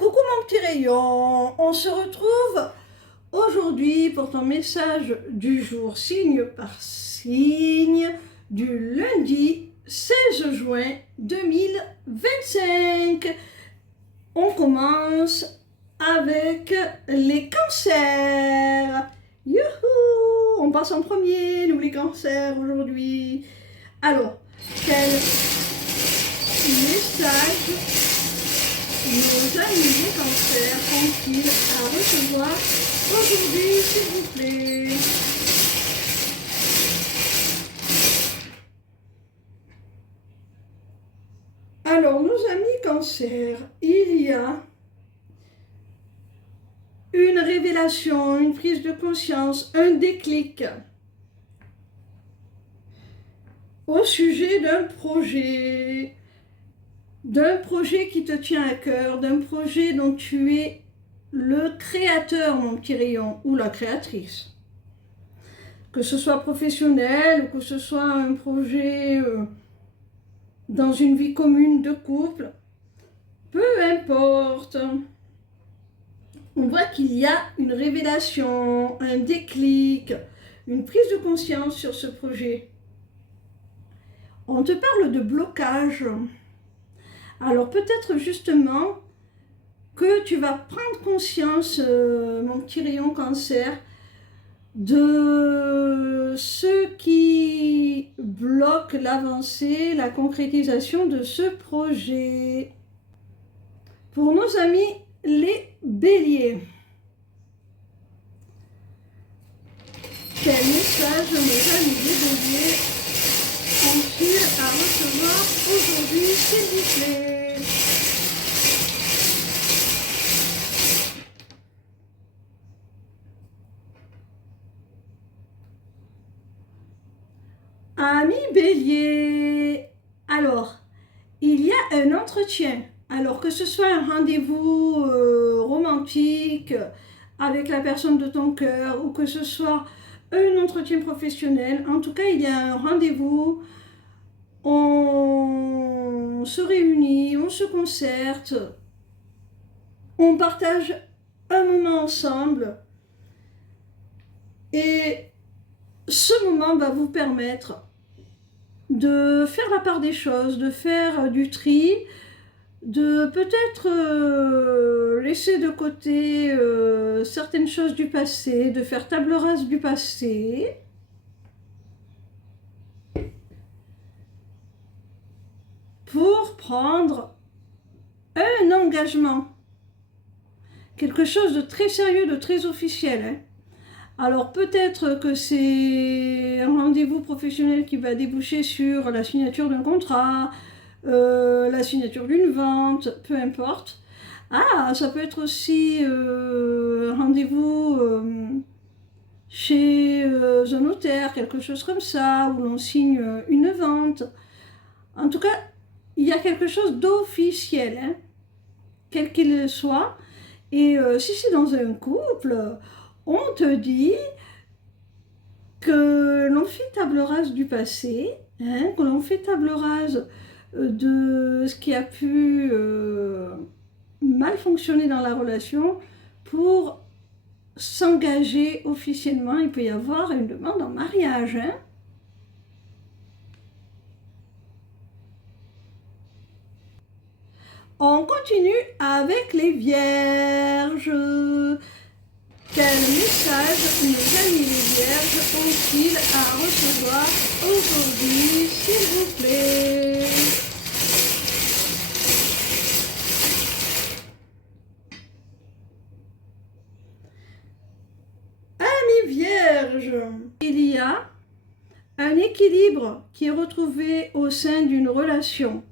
Coucou mon petit rayon, on se retrouve aujourd'hui pour ton message du jour signe par signe du lundi 16 juin 2025. On commence avec les cancers. Youhou! On passe en premier, nous les cancers aujourd'hui. Alors, quel message nos amis les cancers ont-ils à recevoir aujourd'hui, s'il vous plaît? Alors, nos amis cancers, il y a une révélation, une prise de conscience, un déclic au sujet d'un projet qui te tient à cœur, d'un projet dont tu es le créateur, mon petit rayon, ou la créatrice. Que ce soit professionnel, ou que ce soit un projet dans une vie commune de couple, peu importe. On voit qu'il y a une révélation, un déclic, une prise de conscience sur ce projet. On te parle de blocage. Alors peut-être justement que tu vas prendre conscience, mon petit rayon cancer, de ce qui bloque l'avancée, la concrétisation de ce projet. Pour nos amis les béliers, quel message nos amis les béliers ont-ils à recevoir aujourd'hui, s'il vous plaît? Amis bélier, alors, il y a un entretien. Alors que ce soit un rendez-vous romantique avec la personne de ton cœur ou que ce soit un entretien professionnel, en tout cas il y a un rendez-vous, on se réunit, on se concerte, on partage un moment ensemble et ce moment va vous permettre de faire la part des choses, de faire du tri, de peut-être laisser de côté certaines choses du passé, de faire table rase du passé. Pour prendre un engagement. Quelque chose de très sérieux, de très officiel. Hein. Alors peut-être que c'est un rendez-vous professionnel qui va déboucher sur la signature d'un contrat, la signature d'une vente, peu importe. Ah, ça peut être aussi un rendez-vous chez un notaire, quelque chose comme ça, où l'on signe une vente. En tout cas, il y a quelque chose d'officiel, hein, quel qu'il soit. Et si c'est dans un couple, on te dit que l'on fait table rase du passé, hein, que l'on fait table rase de ce qui a pu mal fonctionner dans la relation pour s'engager officiellement. Il peut y avoir une demande en mariage. Hein. On continue avec les vierges. Quel message nos amis les vierges ont-ils à recevoir aujourd'hui, s'il vous plaît? Amis vierges, il y a un équilibre qui est retrouvé au sein d'une relation.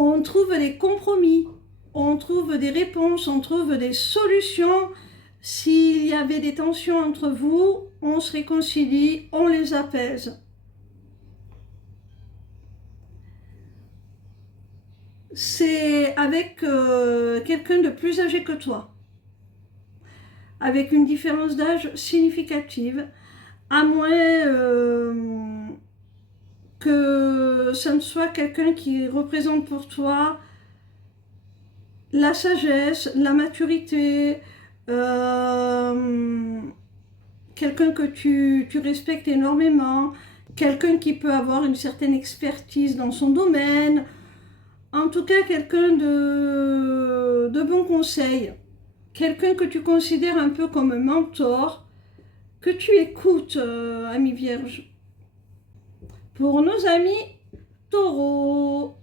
On trouve des compromis, on trouve des réponses, on trouve des solutions. S'il y avait des tensions entre vous, on se réconcilie, on les apaise. C'est avec quelqu'un de plus âgé que toi, avec une différence d'âge significative, à moins que ça ne soit quelqu'un qui représente pour toi la sagesse, la maturité, quelqu'un que tu respectes énormément, quelqu'un qui peut avoir une certaine expertise dans son domaine, en tout cas quelqu'un de bon conseil, quelqu'un que tu considères un peu comme un mentor, que tu écoutes, ami Vierge. Pour nos amis taureaux,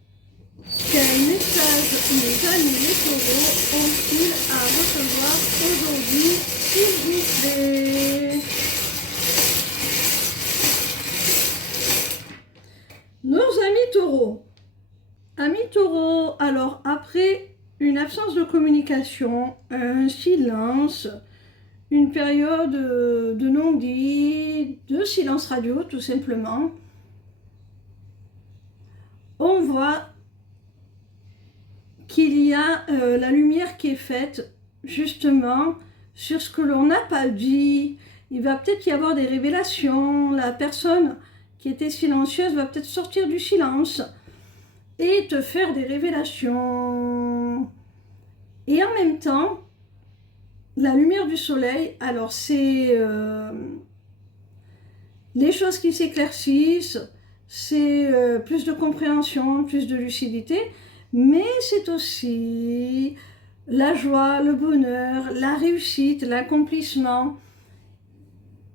quel message nos amis les taureaux ont-ils à recevoir aujourd'hui, s'il vous plaît? Nos amis taureaux. Amis taureaux, alors après une absence de communication, un silence, une période de non-dit, de silence radio tout simplement, on voit qu'il y a la lumière qui est faite justement sur ce que l'on n'a pas dit. Il va peut-être y avoir des révélations, la personne qui était silencieuse va peut-être sortir du silence et te faire des révélations. Et en même temps, la lumière du soleil, alors c'est les choses qui s'éclaircissent, c'est plus de compréhension, plus de lucidité, mais c'est aussi la joie, le bonheur, la réussite, l'accomplissement.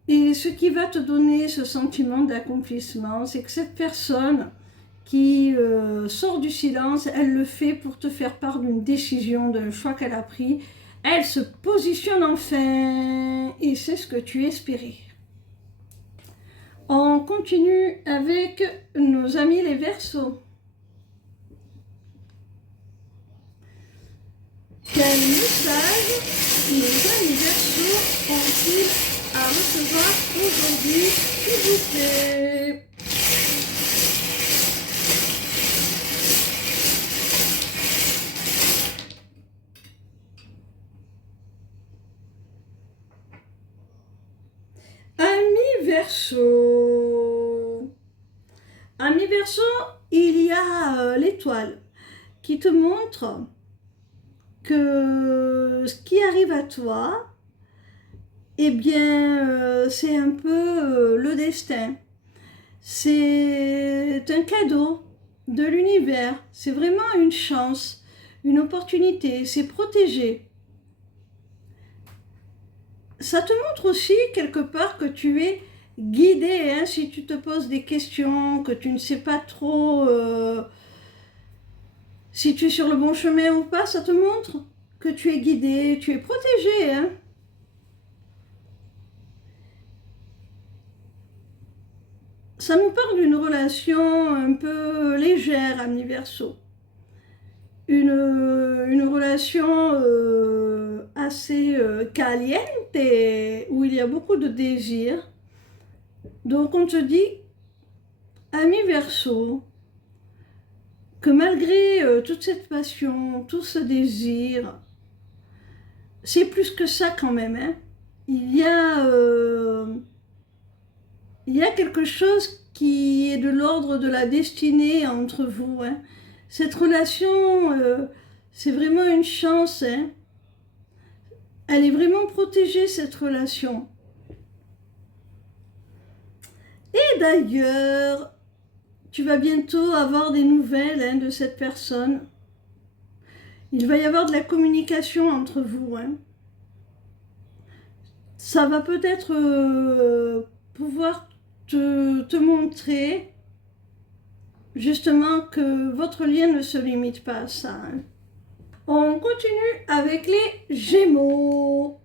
Et ce qui va te donner ce sentiment d'accomplissement, c'est que cette personne qui sort du silence, elle le fait pour te faire part d'une décision, d'un choix qu'elle a pris. Elle se positionne enfin et c'est ce que tu espérais. On continue avec nos amis les Verseaux. Quel message nos amis Verseaux ont-ils à recevoir aujourd'hui, s'il vous plaît? Amis Verseaux. Amis Verseaux, il y a l'étoile qui te montre que ce qui arrive à toi, eh bien, c'est un peu le destin. C'est un cadeau de l'univers. C'est vraiment une chance, une opportunité. C'est protégé. Ça te montre aussi quelque part que tu es guidé, hein, si tu te poses des questions, que tu ne sais pas trop si tu es sur le bon chemin ou pas, ça te montre que tu es guidé, tu es protégé, hein. Ça nous parle d'une relation un peu légère, ami Verseau. Une relation assez caliente, où il y a beaucoup de désir. Donc on te dit, ami Verseau, que malgré toute cette passion, tout ce désir, c'est plus que ça quand même, hein. Il y a quelque chose qui est de l'ordre de la destinée entre vous, hein. Cette relation, c'est vraiment une chance, hein. Elle est vraiment protégée, cette relation. Et d'ailleurs, tu vas bientôt avoir des nouvelles, hein, de cette personne. Il va y avoir de la communication entre vous, hein. Ça va peut-être pouvoir te montrer justement que votre lien ne se limite pas à ça, hein. On continue avec les Gémeaux.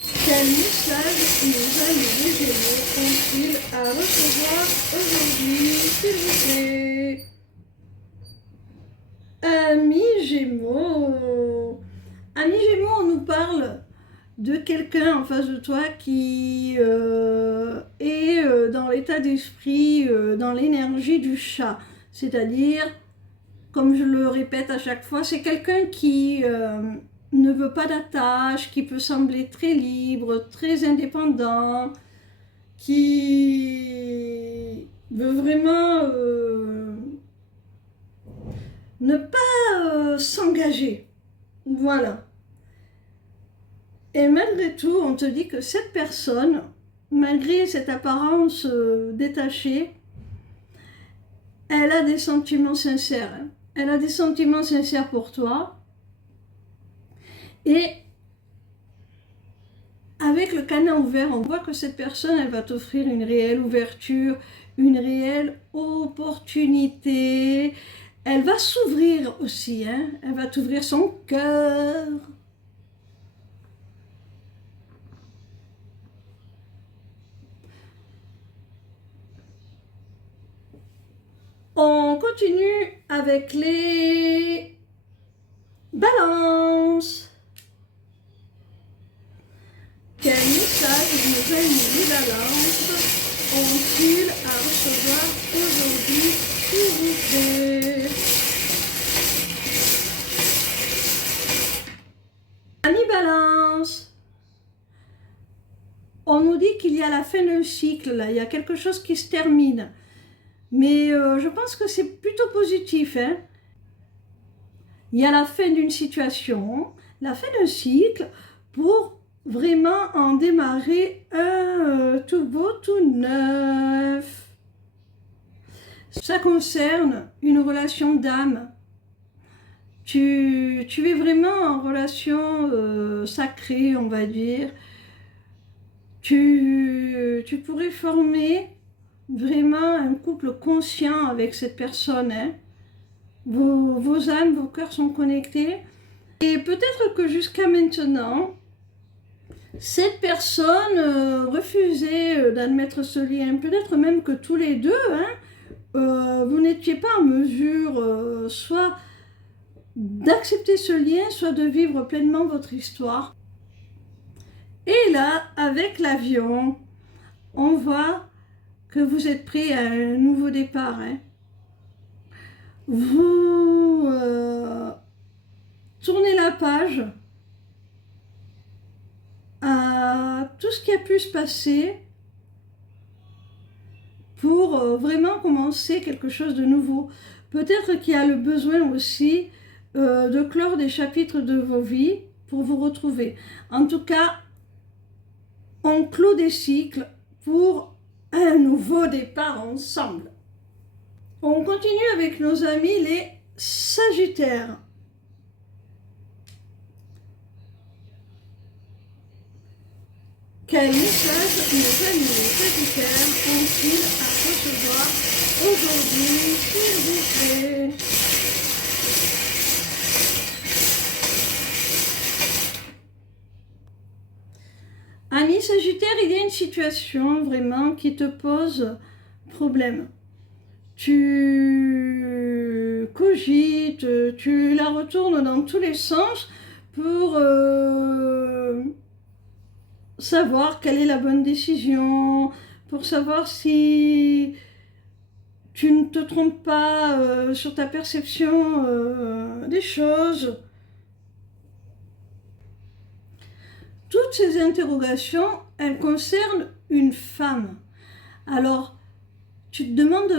Quel message nos amis les Gémeaux ont-ils à recevoir aujourd'hui, s'il vous plaît? Amis Gémeaux. Amis Gémeaux, on nous parle de quelqu'un en face de toi qui est dans l'état d'esprit, dans l'énergie du chat. C'est-à-dire, comme je le répète à chaque fois, c'est quelqu'un qui ne veut pas d'attache, qui peut sembler très libre, très indépendant, qui veut vraiment ne pas s'engager. Voilà. Et malgré tout, on te dit que cette personne, malgré cette apparence détachée, elle a des sentiments sincères. Hein. Elle a des sentiments sincères pour toi. Et avec le canal ouvert, on voit que cette personne, elle va t'offrir une réelle ouverture, une réelle opportunité. Elle va s'ouvrir aussi, hein. Elle va t'ouvrir son cœur. On continue avec les balances. Quel message nos amis les balances ont-ils à recevoir aujourd'hui, s'il vous plaît? Amis balance, on nous dit qu'il y a la fin d'un cycle, là, il y a quelque chose qui se termine. Mais je pense que c'est plutôt positif. Hein. Il y a la fin d'une situation, la fin d'un cycle, pour vraiment en démarrer un tout beau, tout neuf. Ça concerne une relation d'âme. Tu es vraiment en relation sacrée, on va dire. Tu pourrais former vraiment un couple conscient avec cette personne. Hein. Vos âmes, vos cœurs sont connectés. Et peut-être que jusqu'à maintenant, cette personne refusait d'admettre ce lien. Peut-être même que tous les deux, hein, vous n'étiez pas en mesure soit d'accepter ce lien, soit de vivre pleinement votre histoire. Et là, avec l'avion, on voit que vous êtes prêt à un nouveau départ. Hein. Vous tournez la page à tout ce qui a pu se passer pour vraiment commencer quelque chose de nouveau. Peut-être qu'il y a le besoin aussi de clore des chapitres de vos vies pour vous retrouver. En tout cas, on clôt des cycles pour un nouveau départ ensemble. On continue avec nos amis les Sagittaires. Quel message nos amis les Sagittaires ont-ils à recevoir aujourd'hui, s'il vous plaît? Ami Sagittaire, il y a une situation vraiment qui te pose problème. Tu cogites, tu la retournes dans tous les sens pour savoir quelle est la bonne décision, pour savoir si tu ne te trompes pas sur ta perception des choses. Toutes ces interrogations, elles concernent une femme. Alors, tu te demandes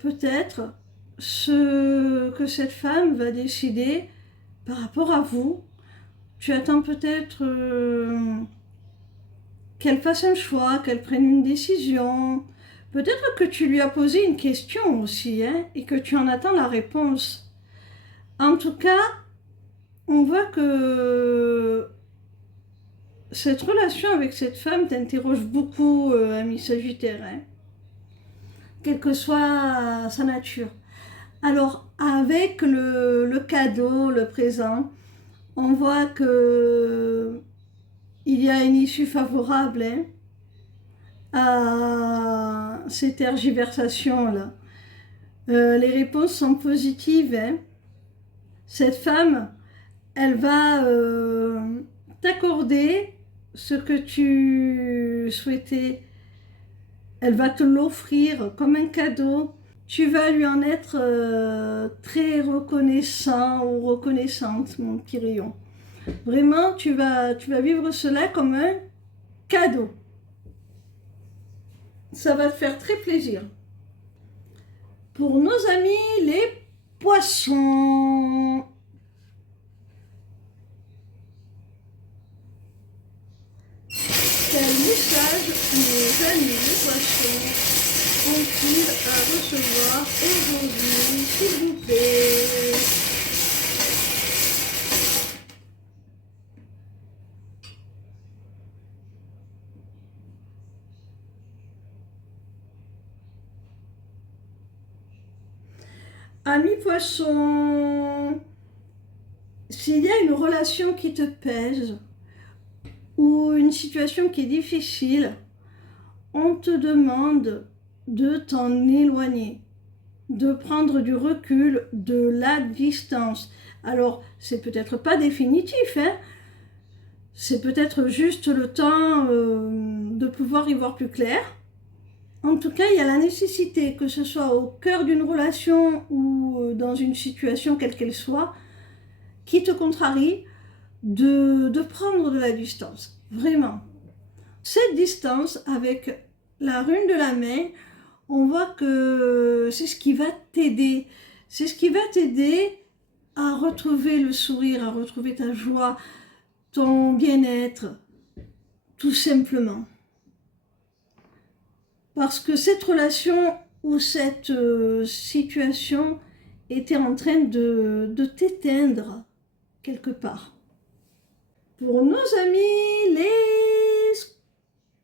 peut-être ce que cette femme va décider par rapport à vous. Tu attends peut-être qu'elle fasse un choix, qu'elle prenne une décision. Peut-être que tu lui as posé une question aussi, hein, et que tu en attends la réponse. En tout cas, on voit que cette relation avec cette femme t'interroge beaucoup, ami Sagittaire, hein, quelle que soit sa nature. Alors, avec le cadeau, le présent, on voit que il y a une issue favorable, hein, à ces tergiversations-là. Les réponses sont positives. Hein. Cette femme, elle va t'accorder ce que tu souhaitais. Elle va te l'offrir comme un cadeau. Tu vas lui en être très reconnaissant ou reconnaissante, mon petit rayon. Vraiment, tu vas vivre cela comme un cadeau. Ça va te faire très plaisir. Pour nos amis les poissons, quel message nos amis les poissons ont-ils à recevoir aujourd'hui, s'il vous plaît? Amis poissons, s'il y a une relation qui te pèse ou une situation qui est difficile, on te demande de t'en éloigner, de prendre du recul, de la distance. Alors, c'est peut-être pas définitif, hein, c'est peut-être juste le temps de pouvoir y voir plus clair. En tout cas, il y a la nécessité, que ce soit au cœur d'une relation ou dans une situation quelle qu'elle soit, qui te contrarie, de prendre de la distance. Vraiment. Cette distance, avec la rune de la main, on voit que c'est ce qui va t'aider. C'est ce qui va t'aider à retrouver le sourire, à retrouver ta joie, ton bien-être, tout simplement. Parce que cette relation ou cette situation était en train de t'éteindre quelque part. Pour nos amis les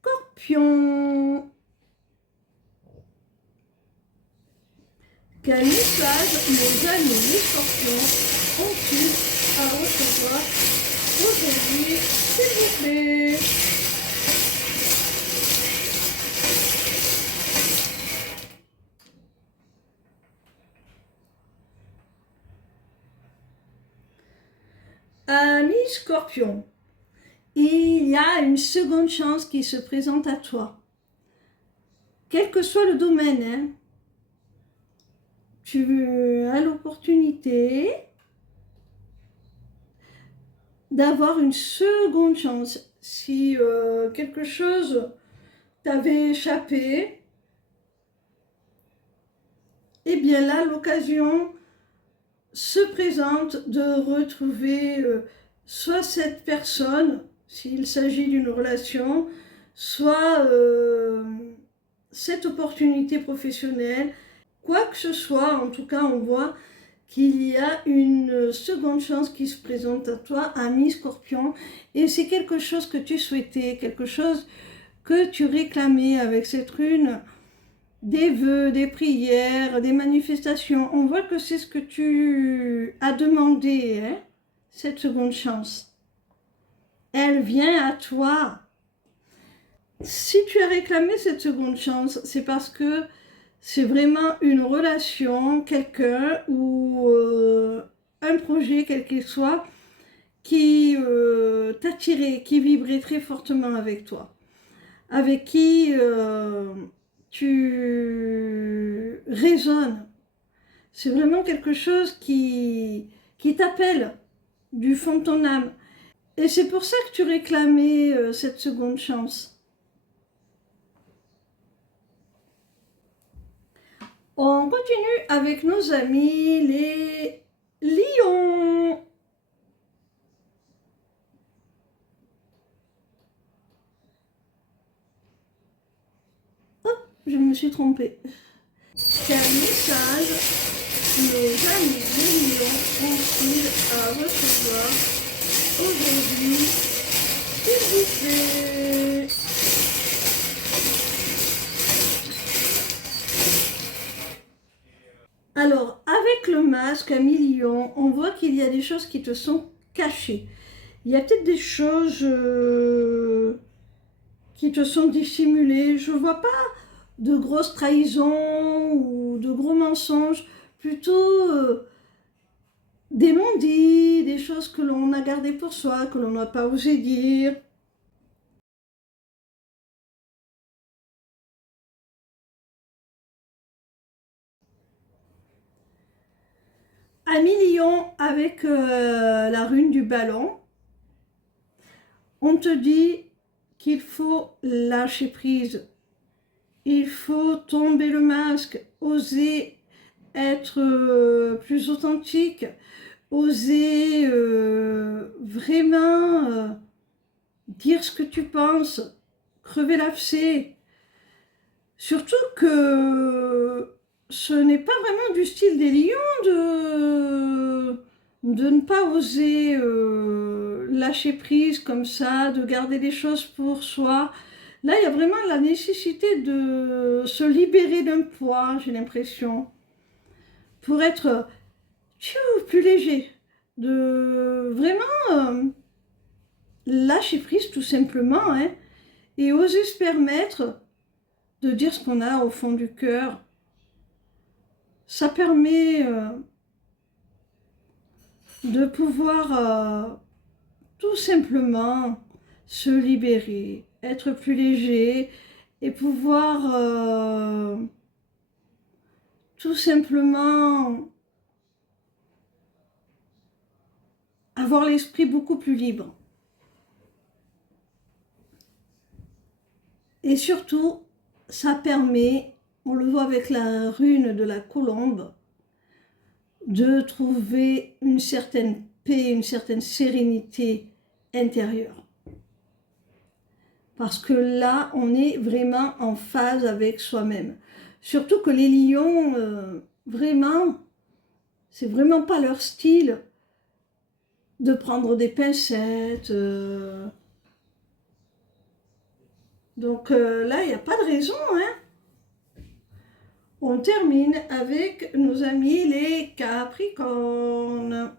scorpions, quel message nos amis les scorpions ont-ils à recevoir aujourd'hui, s'il vous plaît? Amis Scorpion, il y a une seconde chance qui se présente à toi. Quel que soit le domaine, hein, tu as l'opportunité d'avoir une seconde chance. Si quelque chose t'avait échappé, eh bien là, l'occasion se présente de retrouver soit cette personne, s'il s'agit d'une relation, soit cette opportunité professionnelle, quoi que ce soit. En tout cas, on voit qu'il y a une seconde chance qui se présente à toi, ami Scorpion, et c'est quelque chose que tu souhaitais, quelque chose que tu réclamais avec cette rune. Des vœux, des prières, des manifestations. On voit que c'est ce que tu as demandé, hein, cette seconde chance. Elle vient à toi. Si tu as réclamé cette seconde chance, c'est parce que c'est vraiment une relation, quelqu'un ou un projet, quel qu'il soit, qui t'attirait, qui vibrait très fortement avec toi, avec qui tu résonnes. C'est vraiment quelque chose qui t'appelle du fond de ton âme. Et c'est pour ça que tu réclamais cette seconde chance. On continue avec nos amis les lions. Je me suis trompée. Quel message nos amis les lions ont-ils à recevoir aujourd'hui, s'il vous plaît? Alors, avec le masque, amis lions, on voit qu'il y a des choses qui te sont cachées. Il y a peut-être des choses qui te sont dissimulées. Je ne vois pas de grosses trahisons ou de gros mensonges, plutôt des non-dits, des choses que l'on a gardées pour soi, que l'on n'a pas osé dire. Amis lion, avec la rune du ballon, on te dit qu'il faut lâcher prise il faut tomber le masque, oser être plus authentique, oser vraiment dire ce que tu penses, crever l'abcès. Surtout que ce n'est pas vraiment du style des lions de ne pas oser lâcher prise comme ça, de garder les choses pour soi. Là, il y a vraiment la nécessité de se libérer d'un poids, j'ai l'impression, pour être plus léger, de vraiment lâcher prise tout simplement, hein, et oser se permettre de dire ce qu'on a au fond du cœur. Ça permet de pouvoir tout simplement se libérer, être plus léger et pouvoir tout simplement avoir l'esprit beaucoup plus libre. Et surtout, ça permet, on le voit avec la rune de la colombe, de trouver une certaine paix, une certaine sérénité intérieure. Parce que là, on est vraiment en phase avec soi-même. Surtout que les lions, vraiment, c'est vraiment pas leur style de prendre des pincettes. Donc là, il n'y a pas de raison, hein. On termine avec nos amis les Capricornes.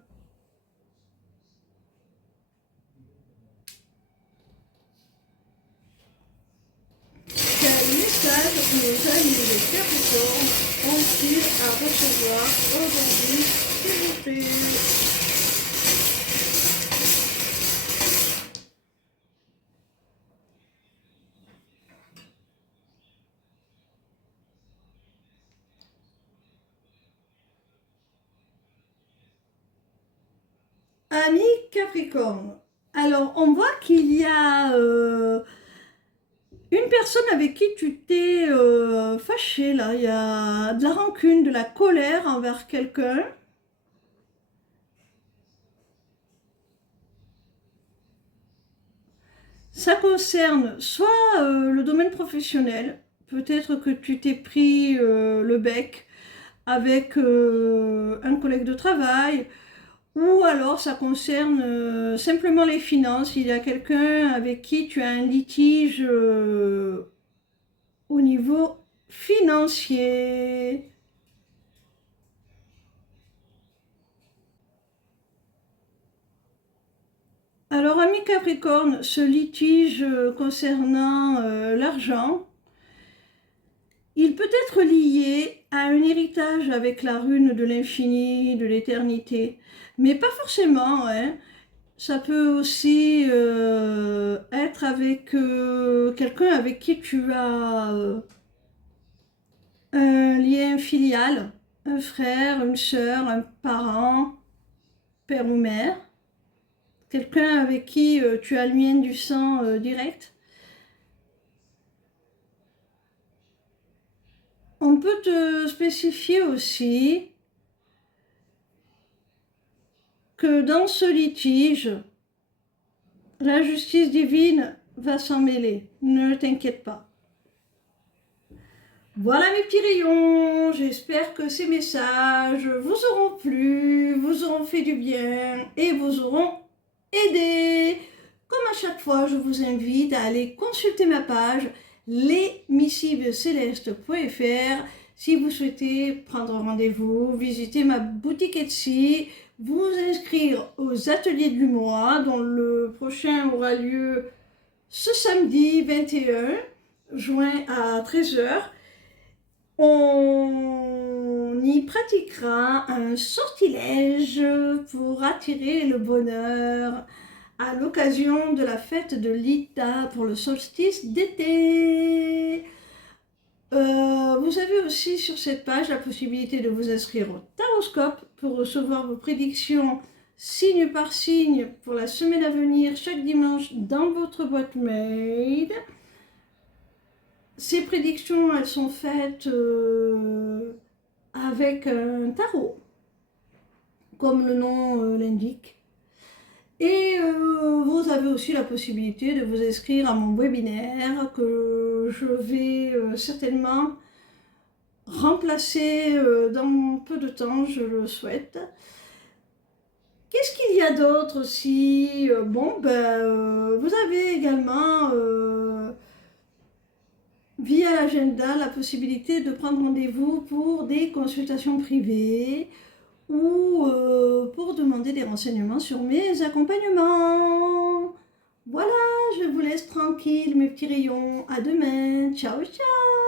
Quel message nos amis les Capricornes ont-ils à recevoir aujourd'hui, s'il vous plaît? Ami Capricorne, alors on voit qu'il y a une personne avec qui tu t'es fâché là, il y a de la rancune, de la colère envers quelqu'un. Ça concerne soit le domaine professionnel, peut-être que tu t'es pris le bec avec un collègue de travail, ou alors ça concerne simplement les finances. Il y a quelqu'un avec qui tu as un litige au niveau financier. Alors, ami Capricorne, ce litige concernant l'argent, il peut être lié à un héritage avec la rune de l'infini, de l'éternité, mais pas forcément, hein. Ça peut aussi être avec quelqu'un avec qui tu as un lien filial, un frère, une sœur, un parent, père ou mère, quelqu'un avec qui tu as le lien du sang direct. On peut te spécifier aussi que dans ce litige, la justice divine va s'en mêler. Ne t'inquiète pas. Voilà mes petits rayons, j'espère que ces messages vous auront plu, vous auront fait du bien et vous auront aidé. Comme à chaque fois, je vous invite à aller consulter ma page lesmissivescelestes.fr si vous souhaitez prendre rendez-vous, visiter ma boutique Etsy, vous inscrire aux ateliers du mois dont le prochain aura lieu ce samedi 21 juin à 13 h. On y pratiquera un sortilège pour attirer le bonheur à l'occasion de la fête de l'Ita pour le solstice d'été. Vous avez aussi sur cette page la possibilité de vous inscrire au Taroscope pour recevoir vos prédictions signe par signe pour la semaine à venir chaque dimanche dans votre boîte mail. Ces prédictions, elles sont faites avec un tarot, comme le nom l'indique. Et vous avez aussi la possibilité de vous inscrire à mon webinaire que je vais certainement remplacer dans peu de temps, je le souhaite. Qu'est-ce qu'il y a d'autre aussi? Bon, vous avez également, via l'agenda, la possibilité de prendre rendez-vous pour des consultations privées ou pour demander des renseignements sur mes accompagnements. Voilà, je vous laisse tranquille, mes petits rayons. À demain. Ciao, ciao!